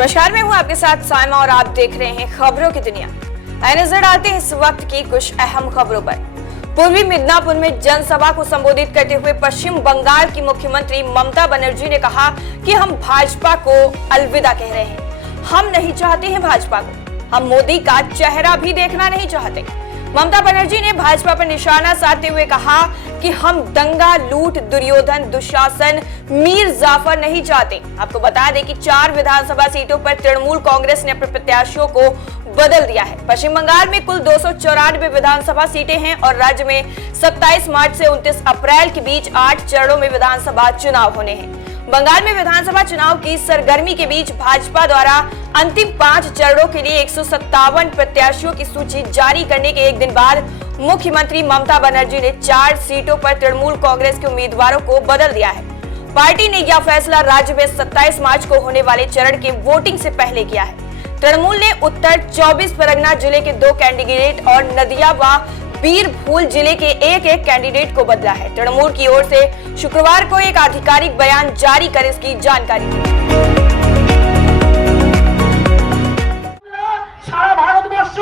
नमस्कार, मैं हूं आपके साथ साइमा और आप देख रहे हैं खबरों की दुनिया। आइए नजर डालते हैं इस वक्त की कुछ अहम खबरों पर। पूर्वी मिदनापुर में जनसभा को संबोधित करते हुए पश्चिम बंगाल की मुख्यमंत्री ममता बनर्जी ने कहा कि हम भाजपा को अलविदा कह रहे हैं। हम नहीं चाहते हैं भाजपा को, हम मोदी का चेहरा भी देखना नहीं चाहते। ममता बनर्जी ने भाजपा पर निशाना साधते हुए कहा कि हम दंगा, लूट, दुर्योधन, दुशासन, मीर जाफर नहीं चाहते। आपको बता दें कि 4 विधानसभा सीटों पर तृणमूल कांग्रेस ने अपने प्रत्याशियों को बदल दिया है। पश्चिम बंगाल में कुल 294 विधानसभा सीटें हैं और राज्य में 27 मार्च से 29 अप्रैल के बीच 8 चरणों में विधानसभा चुनाव होने हैं। बंगाल में विधानसभा चुनाव की सरगर्मी के बीच भाजपा द्वारा अंतिम 5 चरणों के लिए 157 प्रत्याशियों की सूची जारी करने के एक दिन बाद मुख्यमंत्री ममता बनर्जी ने 4 सीटों पर तृणमूल कांग्रेस के उम्मीदवारों को बदल दिया है। पार्टी ने यह फैसला राज्य में 27 मार्च को होने वाले चरण के वोटिंग से पहले किया है। तृणमूल ने उत्तर 24 परगना जिले के 2 कैंडिडेट और नदिया व बीरभूम जिले के एक कैंडिडेट को बदला है। तृणमूल की ओर से शुक्रवार को एक आधिकारिक बयान जारी कर इसकी जानकारी दी। সারা ভারতবর্ষ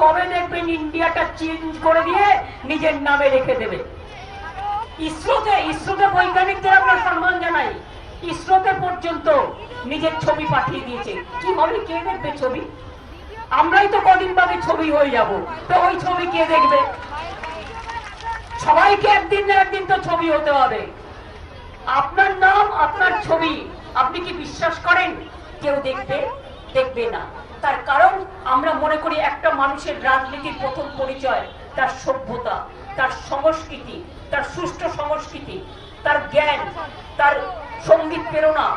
কবে দেখবেন ইন্ডিয়াটা চেঞ্জ করে দিয়ে নিজের নামে রেখে দেবে। ইসরোতে বৈজ্ঞানিকদের আমরা সম্মান জানাই। ইসরোতে পর্যন্ত নিজের ছবি পাঠিয়ে দিয়েছে। কি হবে, কে দেখবে ছবি? আমরাই তো কদিন বাদে ছবি হয়ে যাব, তো ওই ছবি কে দেখবে? সবাইকে একদিন না একদিন তো ছবি হতে হবে। আপনার নাম, আপনার ছবি, আপনি কি বিশ্বাস করেন কেউ দেখবে না? তার কারণ আমরা মনে করি একটা মানুষের রাজনীতির প্রথম পরিচয় তার সভ্যতা, তার সংস্কৃতি, তার সুষ্ঠু সংস্কৃতি, তার জ্ঞান, তার সঙ্গীত প্রেরণা,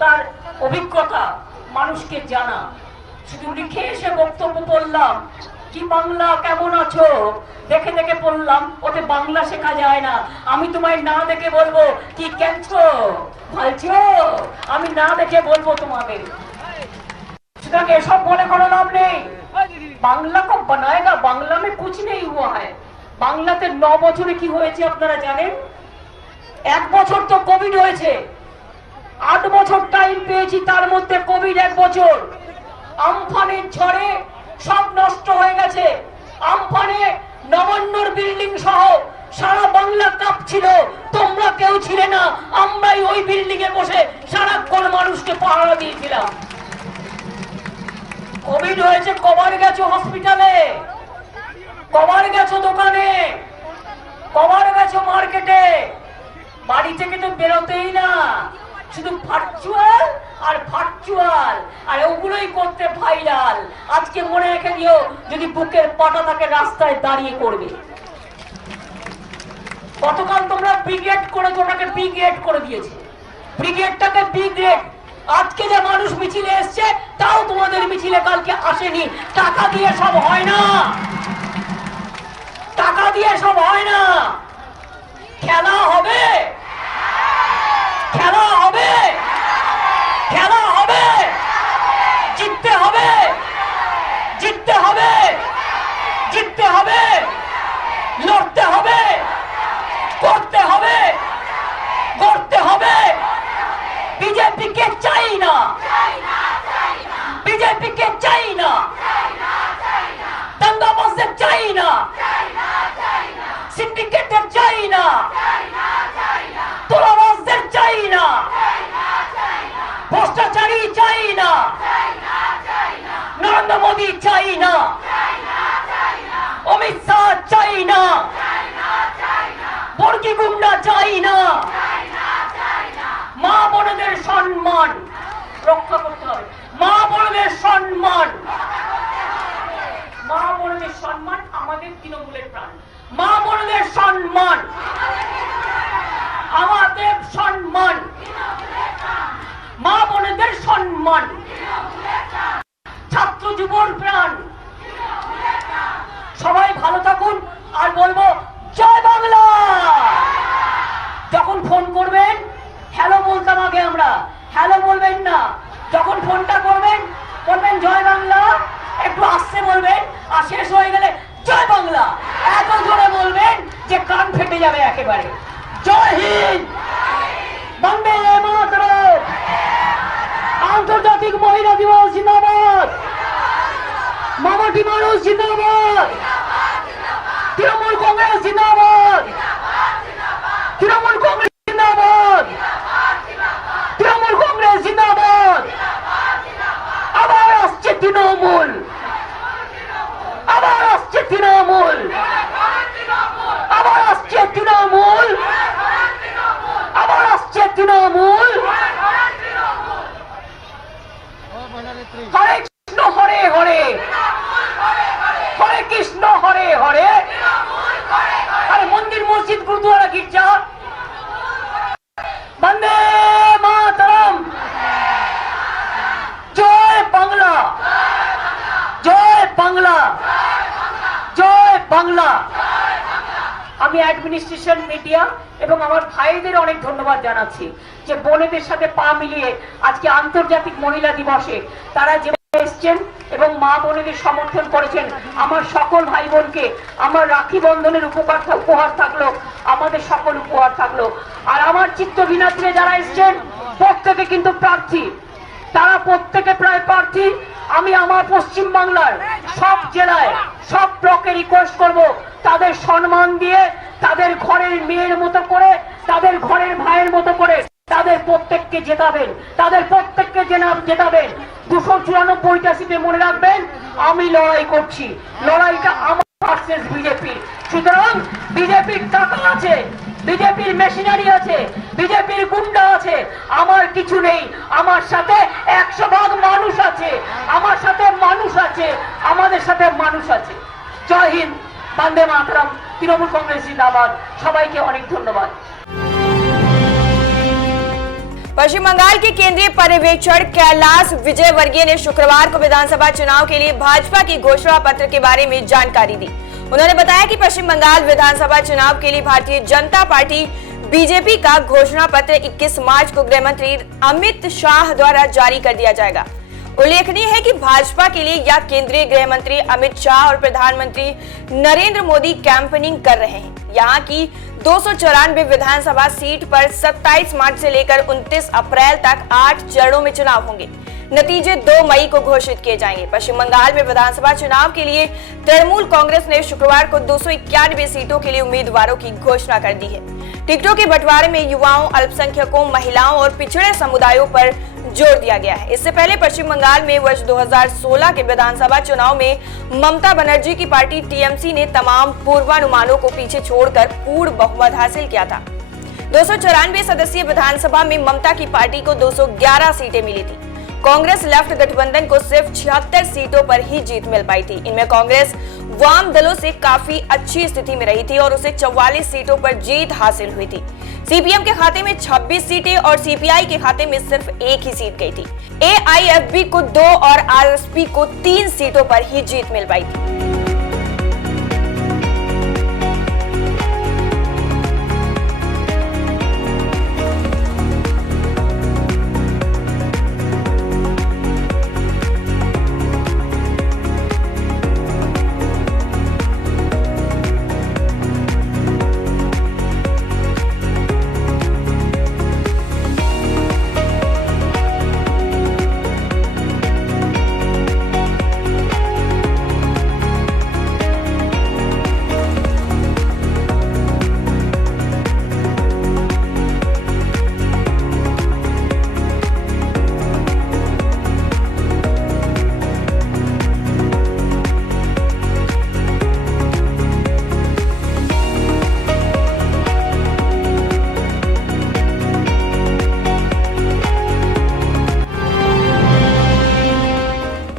তার অভিজ্ঞতা, মানুষকে জানা। শুধু লিখে এসে বক্তব্য বললাম কি বাংলা কেমন আছো দেখে দেখে বললাম, ওতে বাংলা শেখা যায় না। আমি তোমায় না দেখে বলবো কি কেনছো ভালছো, আমি না দেখে বলবো তোমাকে। সুতরাং এসব বলে কোনো লাভ নেই। বাংলা को बनाएगा, বাংলা में कुछ नहीं हुआ है। বাংলাতে 9 বছরে কি হয়েছে আপনারা জানেন? 1 বছর তো কোভিড হয়েছে, 8 বছর টাইম পেয়েছি, তার মধ্যে কোভিড 1 বছর। আমফানের ঝড়ে সব নষ্ট হয়ে গেছে। আমফানে নবান্নর বিল্ডিং সহ সারা বাংলা কাঁপছিল, তোমরা কেউ ছিলে না। আমরাই ওই বিল্ডিং এ বসে সারাক্ষণ মানুষকে পাহারা দিয়েছিলাম। কোভিড হয়েছে, কবার গেছো হসপিটালে, কবার গেছো দোকানে, কবার গেছো মার্কেটে? বাড়ি থেকে তো বেরোতেই না, শুধু ভার্চুয়াল আর ভার্চুয়াল, আর ওগুলোই করতে ভাইরাল। আজকে মনে রেখে দিও, যদি বুকের পাটা থাকে রাস্তায় দাঁড়িয়ে করবে। গতকাল তোমরা ব্রিগেড করে ওটাকে ব্রিগেড করে দিয়েছে, ব্রিগেডটাকে ব্রিগেড। আজকে যে মানুষ মিছিলে এসছে তাও তোমাদের মিছিলে কালকে আসেনি। টাকা দিয়ে সব হয় না, টাকা দিয়ে সব হয় না। খেলা হবে, খেলা হবে, খেলা হবে, জিততে হবে, জিততে হবে, জিততে হবে, লড়তে হবে, করতে হবে, করতে হবে। বিজেপি কে চাই না, বিজেপি কে চাই না, দাঙ্গাবাজদের চাই না, সিন্ডিকেটের চাই না, তোলাবাজদের চাই না, ভ্রষ্টাচারী চাই না, নরেন্দ্র মোদী চাই না, অমিত শাহ চাই না, বর্গী গুন্ডা চাই না। মা বোনদের সম্মান রক্ষা করতে হবে, মা বোনদের সম্মান, মা বোনদের সম্মান আমাদের তৃণমূলের প্রাণ। মা বোনদের সম্মান, আমাদের সম্মান, মা বোনদের সম্মান, ছাত্র যুবর প্রাণ। সবাই ভালো থাকুন, আর বলবো জয় বাংলা। যখন ফোন করবেন হ্যালো বলতাম আগে আমরা, হ্যালো বলবেন না। যখন ফোনটা করবেন বলবেন জয় বাংলা, একটু আসতে বলবেন, আর শেষ হয়ে গেলে জয় বাংলা এত জোরে বলবেন যে কান ফেটে যাবে একেবারে। জয় হিন্দ, বন্দে মাতরম, আন্তর্জাতিক আন্তর্জাতিক মহিলা দিবস জিন্দাবাদ, মামাটি মানুষ জিন্দাবাদ, তৃণমূল কংগ্রেস জিন্দাবাদ, তৃণমূল কংগ্রেস জিন্দাবাদ, তৃণমূল কংগ্রেস জিন্দাবাদ। আবার আসছে তৃণমূল, আবার আসছে তৃণমূল, আবার আসছে তৃণমূল, আবার আসছে তৃণমূল। হরে কৃষ্ণ হরে হরে, হরে কৃষ্ণ হরে হরে। আরে মন্দির মসজিদ গুরুদ্বারা গির্জা, বন্দে মাতরম, জয় বাংলা, জয় বাংলা, জয় বাংলা। আমি অ্যাডমিনিস্ট্রেশন, মিডিয়া এবং আমার ভাইদের অনেক ধন্যবাদ জানাচ্ছি যে বোনেদের সাথে পা মিলিয়ে আজকে আন্তর্জাতিক মহিলা দিবসে তারা যে এসছেন এবং মা বোনেদের সমর্থন করেছেন। আমার সকল ভাই বোনকে আমার রাখি বন্ধনের উপহার থাকলো, আমাদের সকল উপহার থাকলো। আর আমার চিত্তবিনাত্রে যারা এসছেন প্রত্যেকে কিন্তু প্রার্থী, তারা প্রত্যেকে প্রায় প্রার্থী। আমি আমার পশ্চিম বাংলার সব জেলায় সব ব্লকে রিকোয়েস্ট করব তাদের সম্মান দিয়ে, তাদের ঘরের মেয়ের মতো করে, তাদের ঘরের ভাইয়ের মতো করে তাদের প্রত্যেককে জেতাবেন, তাদের প্রত্যেককে জেতাবেন। 294টা সিটে মনে রাখবেন আমি লড়াই করছি, লড়াইটা আমার ভার্সেস বিজেপি। সুতরাং বিজেপির টাকা আছে, বিজেপির মেশিনারি আছে, বিজেপির গুন্ডা আছে, আমার কিছু নেই। আমার সাথে 100 মানুষ আছে, আমার সাথে মানুষ আছে, আমাদের সাথে মানুষ আছে। জয় হিন্দ, বন্দে মাতরম, তৃণমূল কংগ্রেস জিন্দাবাদ। সবাইকে অনেক ধন্যবাদ। पश्चिम बंगाल के केंद्रीय पर्यवेक्षक कैलाश विजयवर्गीय ने शुक्रवार को विधानसभा चुनाव के लिए भाजपा की घोषणा पत्र के बारे में जानकारी दी। उन्होंने बताया कि पश्चिम बंगाल विधानसभा चुनाव के लिए भारतीय जनता पार्टी बीजेपी का घोषणा पत्र 21 मार्च को गृह मंत्री अमित शाह द्वारा जारी कर दिया जाएगा। उल्लेखनीय है कि भाजपा के लिए या केंद्रीय गृह मंत्री अमित शाह और प्रधानमंत्री नरेंद्र मोदी कैंपेनिंग कर रहे हैं। यहाँ की 294 विधानसभा सीट पर 27 मार्च से लेकर 29 अप्रैल तक 8 चरणों में चुनाव होंगे। नतीजे 2 मई को घोषित किए जाएंगे। पश्चिम बंगाल में विधानसभा चुनाव के लिए तृणमूल कांग्रेस ने शुक्रवार को 291 सीटों के लिए उम्मीदवारों की घोषणा कर दी है। टिकटों के बंटवारे में युवाओं, अल्पसंख्यकों, महिलाओं और पिछड़े समुदायों पर जोर दिया गया है। इससे पहले पश्चिम बंगाल में वर्ष 2016 के विधानसभा चुनाव में ममता बनर्जी की पार्टी टीएमसी ने तमाम पूर्वानुमानों को पीछे छोड़कर पूर्ण बहुमत हासिल किया था। 294 सदस्यीय विधानसभा में ममता की पार्टी को 211 सीटें मिली थी। कांग्रेस लेफ्ट गठबंधन को सिर्फ 76 सीटों पर ही जीत मिल पाई थी। इनमें कांग्रेस वाम दलों से काफी अच्छी स्थिति में रही थी और उसे 44 सीटों पर जीत हासिल हुई थी। सीपीएम के खाते में 26 सीटें और सीपीआई के खाते में सिर्फ 1 ही सीट गई थी। एआईएफबी को 2 और आरएसपी को 3 सीटों पर ही जीत मिल पाई थी।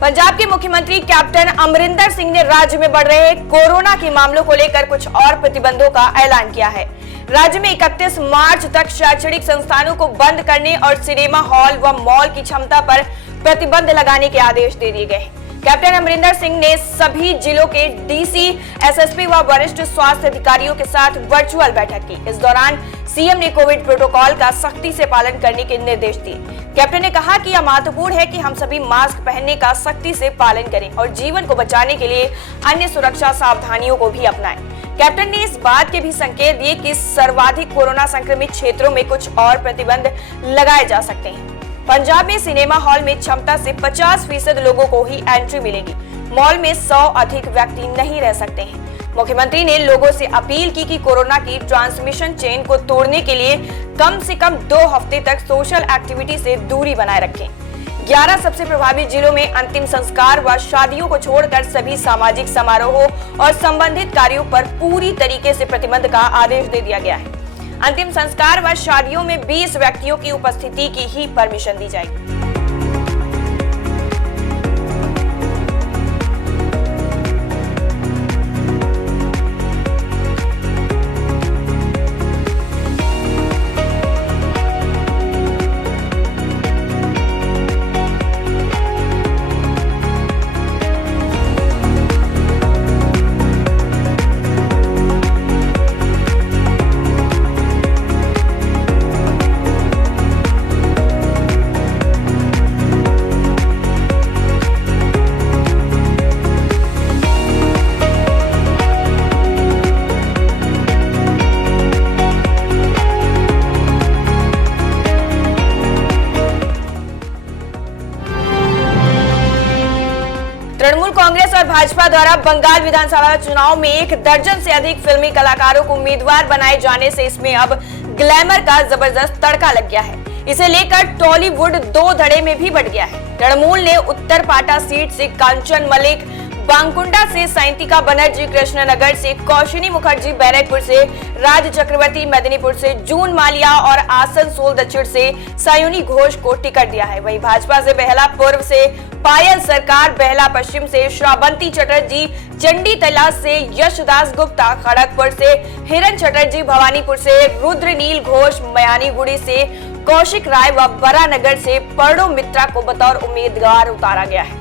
पंजाब के मुख्यमंत्री कैप्टन अमरिंदर सिंह ने राज्य में बढ़ रहे कोरोना के मामलों को लेकर कुछ और प्रतिबंधों का ऐलान किया है। राज्य में 31 मार्च तक शैक्षणिक संस्थानों को बंद करने और सिनेमा हॉल व मॉल की क्षमता पर प्रतिबंध लगाने के आदेश दे दिए गए हैं। कैप्टन अमरिंदर सिंह ने सभी जिलों के डीसी, एसएसपी व वरिष्ठ स्वास्थ्य अधिकारियों के साथ वर्चुअल बैठक की। इस दौरान सीएम ने कोविड प्रोटोकॉल का सख्ती से पालन करने के निर्देश दिए। कैप्टन ने कहा कि यह महत्वपूर्ण है कि हम सभी मास्क पहनने का सख्ती से पालन करें और जीवन को बचाने के लिए अन्य सुरक्षा सावधानियों को भी अपनाएं। कैप्टन ने इस बात के भी संकेत दिए कि सर्वाधिक कोरोना संक्रमित क्षेत्रों में कुछ और प्रतिबंध लगाए जा सकते हैं। पंजाब में सिनेमा हॉल में क्षमता से 50% लोगों को ही एंट्री मिलेगी। मॉल में 100 अधिक व्यक्ति नहीं रह सकते हैं। मुख्यमंत्री ने लोगों से अपील की कि कोरोना की ट्रांसमिशन चेन को तोड़ने के लिए कम से कम 2 हफ्ते तक सोशल एक्टिविटी से दूरी बनाए रखें। 11 सबसे प्रभावित जिलों में अंतिम संस्कार व शादियों को छोड़कर सभी सामाजिक समारोहों और संबंधित कार्यों पर पूरी तरीके से प्रतिबंध का आदेश दे दिया गया है। अंतिम संस्कार व शादियों में 20 व्यक्तियों की उपस्थिति की ही परमिशन दी जाएगी। तृणमूल कांग्रेस और भाजपा द्वारा बंगाल विधानसभा चुनाव में 1 दर्जन से अधिक फिल्मी कलाकारों को उम्मीदवार बनाए जाने से इसमें अब ग्लैमर का जबरदस्त तड़का लग गया है। इसे लेकर टॉलीवुड 2 धड़े में भी बट गया है। तृणमूल ने उत्तर पाटा सीट से कांचन मलिक, बांकुंडा से साइंतिका बनर्जी, कृष्णनगर से कौशिनी मुखर्जी, बैरकपुर से राज चक्रवर्ती, मेदिनीपुर से जून मालिया और आसनसोल दक्षिण से सायुनी घोष को टिकट दिया है। वहीं भाजपा से बेहला पूर्व से पायल सरकार, बेहला पश्चिम से श्रावंती चटर्जी, चंडी तला से यशदास गुप्ता, खड़गपुर से हिरन चटर्जी, भवानीपुर से रुद्रनील घोष, मयानीगुड़ी से कौशिक राय व बरानगर से पर्णो मित्रा को बतौर उम्मीदवार उतारा गया है।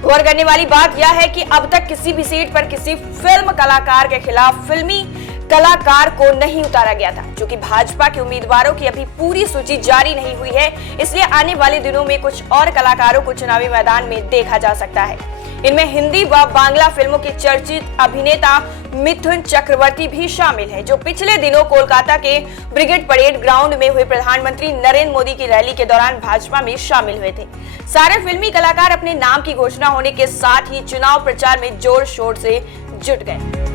गौर करने वाली बात यह है कि अब तक किसी भी सीट पर किसी फिल्म कलाकार के खिलाफ फिल्मी कलाकार को नहीं उतारा गया था। क्योंकि भाजपा के उम्मीदवारों की अभी पूरी सूची जारी नहीं हुई है, इसलिए आने वाले दिनों में कुछ और कलाकारों को चुनावी मैदान में देखा जा सकता है। इनमें हिंदी व बांग्ला फिल्मों के चर्चित अभिनेता मिथुन चक्रवर्ती भी शामिल है, जो पिछले दिनों कोलकाता के ब्रिगेड परेड ग्राउंड में हुए प्रधानमंत्री नरेंद्र मोदी की रैली के दौरान भाजपा में शामिल हुए थे। सारे फिल्मी कलाकार अपने नाम की घोषणा होने के साथ ही चुनाव प्रचार में जोर शोर से जुट गए।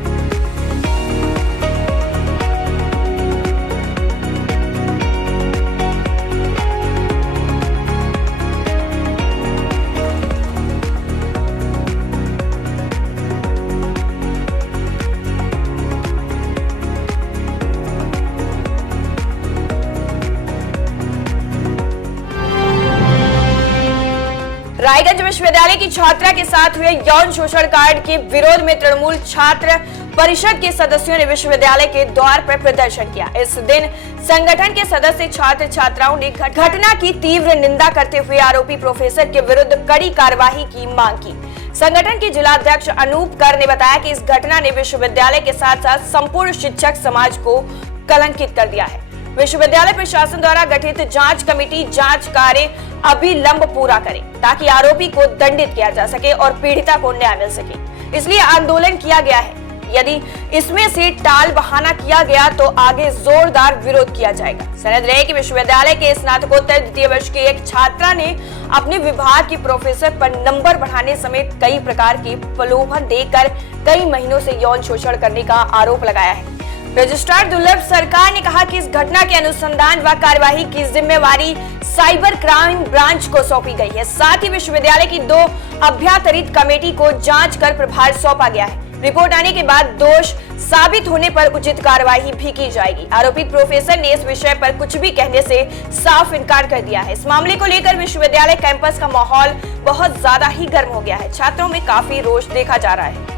रायगंज विश्वविद्यालय की छात्रा के साथ हुए यौन शोषण कांड के विरोध में तृणमूल छात्र परिषद के सदस्यों ने विश्वविद्यालय के द्वार पर प्रदर्शन किया। इस दिन संगठन के सदस्य छात्र छात्राओं ने घटना की तीव्र निंदा करते हुए आरोपी प्रोफेसर के विरुद्ध कड़ी कार्रवाई की मांग की। संगठन के जिलाध्यक्ष अनूप कर ने बताया कि इस घटना ने विश्वविद्यालय के साथ साथ संपूर्ण शिक्षक समाज को कलंकित कर दिया है। विश्वविद्यालय प्रशासन द्वारा गठित जांच कमेटी जांच कार्य अभिलंब पूरा करे ताकि आरोपी को दंडित किया जा सके और पीड़िता को न्याय मिल सके। इसलिए आंदोलन किया गया है। यदि इसमें से टाल बहाना किया गया तो आगे जोरदार विरोध किया जाएगा। सनद रहे कि विश्वविद्यालय के स्नातकोत्तर द्वितीय वर्ष की एक छात्रा ने अपने विभाग की प्रोफेसर पर नंबर बढ़ाने समेत कई प्रकार के प्रलोभन देकर कई महीनों से यौन शोषण करने का आरोप लगाया है। रजिस्ट्रार दुर्लभ सरकार ने कहा कि इस घटना के अनुसंधान व कार्यवाही की जिम्मेवारी साइबर क्राइम ब्रांच को सौंपी गई है। साथ ही विश्वविद्यालय की 2 अभ्यातरित कमेटी को जांच कर प्रभार सौंपा गया है। रिपोर्ट आने के बाद दोष साबित होने पर उचित कार्यवाही भी की जाएगी। आरोपित प्रोफेसर ने इस विषय पर कुछ भी कहने से साफ इनकार कर दिया है। इस मामले को लेकर विश्वविद्यालय कैंपस का माहौल बहुत ज्यादा ही गर्म हो गया है। छात्रों में काफी रोष देखा जा रहा है।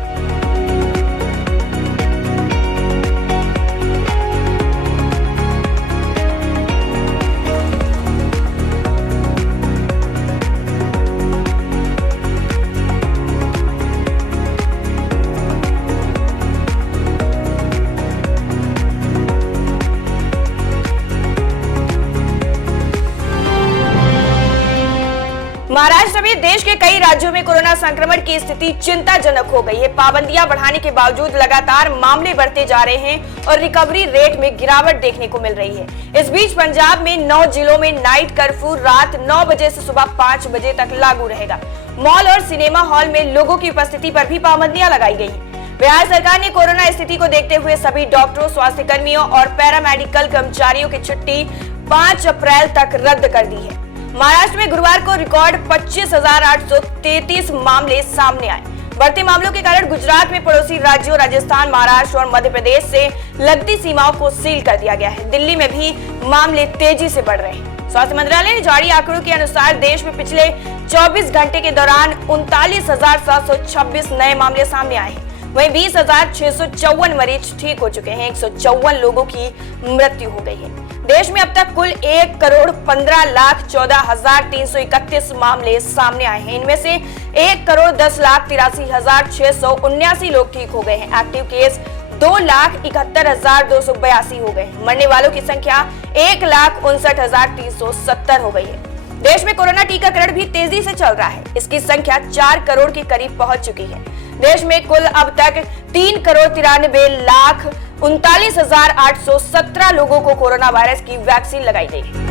महाराष्ट्र बीच देश के कई राज्यों में कोरोना संक्रमण की स्थिति चिंताजनक हो गई है। पाबंदियां बढ़ाने के बावजूद लगातार मामले बढ़ते जा रहे हैं और रिकवरी रेट में गिरावट देखने को मिल रही है। इस बीच पंजाब में 9 जिलों में नाइट कर्फ्यू रात 9 बजे से सुबह 5 बजे तक लागू रहेगा। मॉल और सिनेमा हॉल में लोगों की उपस्थिति पर भी पाबंदियां लगाई गई है। बिहार सरकार ने कोरोना स्थिति को देखते हुए सभी डॉक्टरों, स्वास्थ्य कर्मियों और पैरामेडिकल कर्मचारियों की छुट्टी 5 अप्रैल तक रद्द कर दी है। महाराष्ट्र में गुरुवार को रिकॉर्ड 25,833 मामले सामने आए। बढ़ते मामलों के कारण गुजरात में पड़ोसी राज्यों राजस्थान, महाराष्ट्र और मध्य प्रदेश से लगती सीमाओं को सील कर दिया गया है। दिल्ली में भी मामले तेजी से बढ़ रहे हैं। स्वास्थ्य मंत्रालय ने जारी आंकड़ों के अनुसार देश में पिछले 24 घंटे के दौरान 39,726 नए मामले सामने आए हैं। वहीं 20,654 मरीज ठीक हो चुके हैं। 154 लोगों की मृत्यु हो गई है। देश में अब तक कुल 1,15,14,331 मामले सामने आए हैं। इनमें से 1,10,83,679 लोग ठीक हो गए हैं। एक्टिव केस 2,71,282 हो गए हैं। मरने वालों की संख्या 1,59,370 हो गई है। देश में कोरोना टीकाकरण भी तेजी से चल रहा है। इसकी संख्या 4 करोड़ के करीब पहुंच चुकी है। देश में कुल अब तक 3,93,39,817 लोगों को कोरोना वायरस की वैक्सीन लगाई गई है।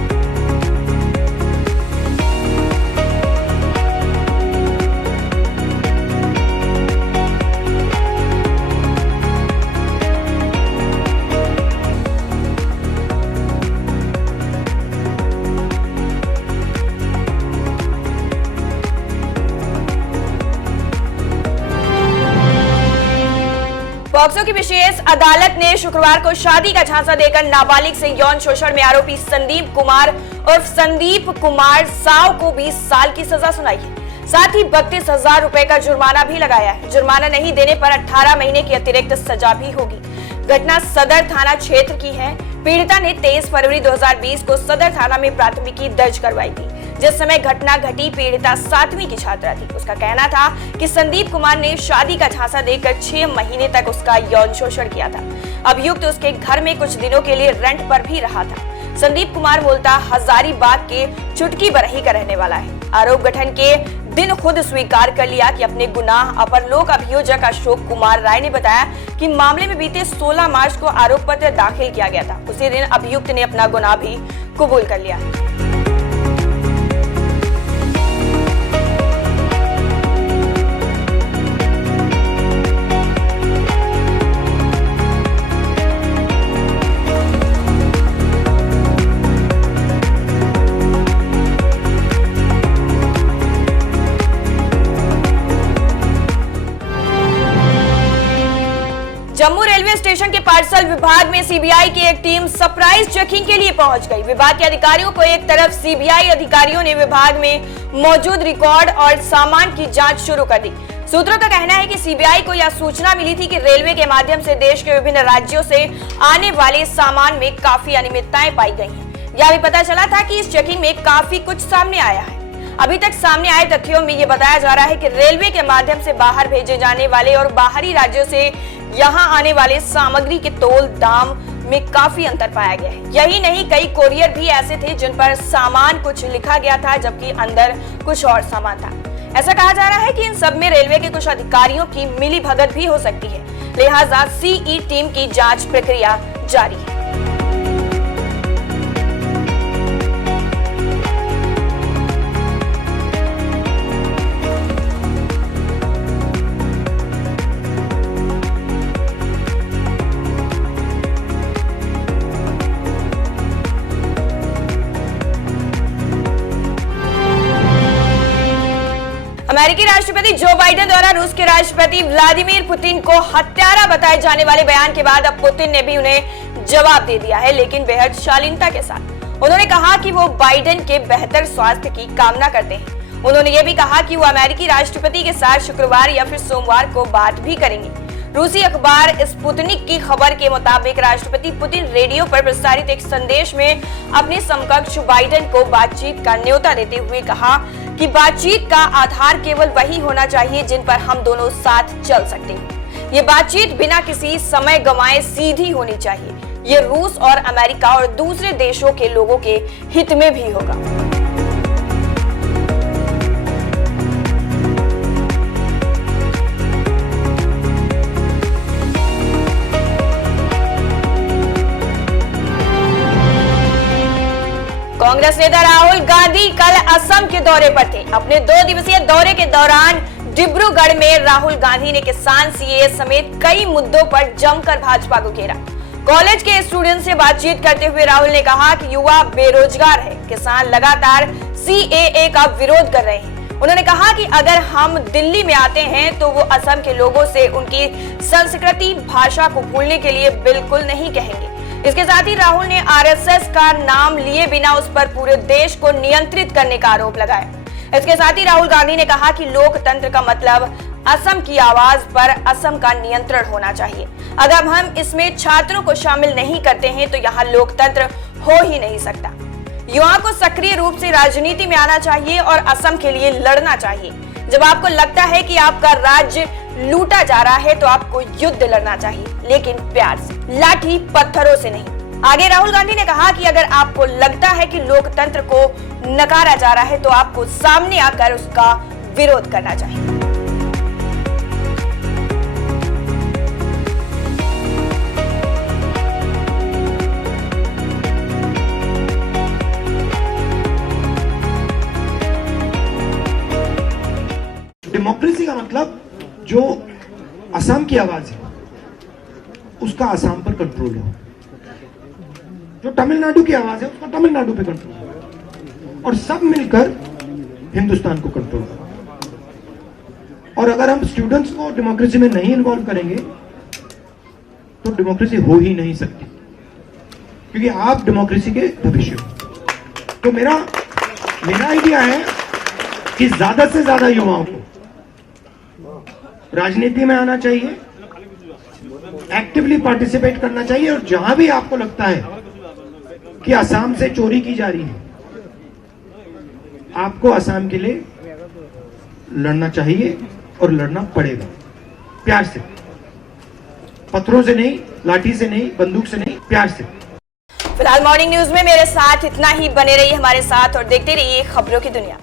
पॉक्सो की विशेष अदालत ने शुक्रवार को शादी का झांसा देकर नाबालिग से यौन शोषण में आरोपी संदीप कुमार और संदीप कुमार साव को 20 साल की सजा सुनाई है। साथ ही 32,000 रुपए का जुर्माना भी लगाया है। जुर्माना नहीं देने पर 18 महीने की अतिरिक्त सजा भी होगी। घटना सदर थाना क्षेत्र की है। पीड़िता ने 23 फरवरी 2020 को सदर थाना में प्राथमिकी दर्ज करवाई थी। जिस समय घटना घटी, पीड़िता 7वीं की छात्रा थी। उसका कहना था कि संदीप कुमार ने शादी का झांसा देकर 6 महीने तक उसका यौन शोषण किया था। अभियुक्त उसके घर में कुछ दिनों के लिए रेंट पर भी रहा था। संदीप कुमार मूलतः हजारीबाग के चुटकी बरही का रहने वाला है। आरोप गठन के दिन खुद स्वीकार कर लिया कि अपने गुनाह। अपर लोक अभियोजक अशोक कुमार राय ने बताया कि मामले में बीते 16 मार्च को आरोप पत्र दाखिल किया गया था। उसी दिन अभियुक्त ने अपना गुनाह भी कबूल कर लिया। जम्मू रेलवे स्टेशन के पार्सल विभाग में सीबीआई की एक टीम सरप्राइज चेकिंग के लिए पहुंच गई। विभाग के अधिकारियों को एक तरफ सीबीआई अधिकारियों ने विभाग में मौजूद रिकॉर्ड और सामान की जांच शुरू कर दी। सूत्रों का कहना है कि सीबीआई को यह सूचना मिली थी कि रेलवे के माध्यम से देश के विभिन्न राज्यों से आने वाले सामान में काफी अनियमितताएं पाई गई हैं। यह भी पता चला था कि इस चेकिंग में काफी कुछ सामने आया है। अभी तक सामने आए तथ्यों में ये बताया जा रहा है कि रेलवे के माध्यम से बाहर भेजे जाने वाले और बाहरी राज्यों से यहाँ आने वाले सामग्री के तोल दाम में काफी अंतर पाया गया है। यही नहीं, कई कोरियर भी ऐसे थे जिन पर सामान कुछ लिखा गया था जबकि अंदर कुछ और सामान था। ऐसा कहा जा रहा है कि इन सब में रेलवे के कुछ अधिकारियों की मिलीभगत भी हो सकती है। लिहाजा सीई टीम की जांच प्रक्रिया जारी है। अमेरिकी राष्ट्रपति जो बाइडेन द्वारा रूस के राष्ट्रपति व्लादिमीर पुतिन को हत्यारा बताए जाने वाले बयान के बाद अब पुतिन ने भी उन्हें जवाब दे दिया है, लेकिन बेहद शालीनता के साथ। उन्होंने कहा कि वो बाइडेन के बेहतर स्वास्थ्य की कामना करते हैं। उन्होंने ये भी कहा कि वो अमेरिकी राष्ट्रपति के साथ शुक्रवार या फिर सोमवार को बात भी करेंगे। रूसी अखबार स्पुतनिक की खबर के मुताबिक राष्ट्रपति पुतिन रेडियो पर प्रसारित एक संदेश में अपने समकक्ष बाइडेन को बातचीत का न्योता देते हुए कहा कि बातचीत का आधार केवल वही होना चाहिए जिन पर हम दोनों साथ चल सकते हैं। ये बातचीत बिना किसी समय गंवाए सीधी होनी चाहिए। ये रूस और अमेरिका और दूसरे देशों के लोगों के हित में भी होगा। कांग्रेस नेता राहुल गांधी कल असम के दौरे पर थे। अपने 2 दिवसीय दौरे के दौरान डिब्रूगढ़ में राहुल गांधी ने किसान सीएए समेत कई मुद्दों पर जमकर भाजपा को घेरा। कॉलेज के स्टूडेंट से बातचीत करते हुए राहुल ने कहा कि युवा बेरोजगार है, किसान लगातार सीएए का विरोध कर रहे हैं। उन्होंने कहा कि अगर हम दिल्ली में आते हैं तो वो असम के लोगों से उनकी संस्कृति भाषा को भूलने के लिए बिल्कुल नहीं कहेंगे। इसके साथ ही राहुल ने आरएसएस का नाम लिए बिना उस पर पूरे देश को नियंत्रित करने का आरोप लगाया। इसके साथ ही राहुल गांधी ने कहा कि लोकतंत्र का मतलब असम की आवाज पर असम का नियंत्रण होना चाहिए। अगर हम इसमें छात्रों को शामिल नहीं करते हैं तो यहाँ लोकतंत्र हो ही नहीं सकता। युवाओं को सक्रिय रूप से राजनीति में आना चाहिए और असम के लिए लड़ना चाहिए। जब आपको लगता है कि आपका राज्य लूटा जा रहा है तो आपको युद्ध लड़ना चाहिए, लेकिन प्यार से, लाठी पत्थरों से नहीं। आगे राहुल गांधी ने कहा कि अगर आपको लगता है कि लोकतंत्र को नकारा जा रहा है तो आपको सामने आकर उसका विरोध करना चाहिए। डेमोक्रेसी का मतलब जो असम की आवाज है उसका असम पर कंट्रोल हो, जो तमिलनाडु की आवाज है उसका तमिलनाडु पे कंट्रोल हो, और सब मिलकर हिंदुस्तान को कंट्रोल करो। और अगर हम स्टूडेंट्स को डेमोक्रेसी में नहीं इन्वॉल्व करेंगे तो डेमोक्रेसी हो ही नहीं सकती, क्योंकि आप डेमोक्रेसी के भविष्य हो। तो मेरा आइडिया है कि ज्यादा से ज्यादा युवाओं को राजनीति में आना चाहिए, एक्टिवली पार्टिसिपेट करना चाहिए, और जहां भी आपको लगता है कि असम से चोरी की जा रही है, आपको असम के लिए लड़ना चाहिए और लड़ना पड़ेगा, प्यार से, पत्थरों से नहीं, लाठी से नहीं, बंदूक से नहीं, प्यार से। फिलहाल मॉर्निंग न्यूज में मेरे साथ इतना ही। बने रहिए हमारे साथ और देखते रहिए खबरों की दुनिया।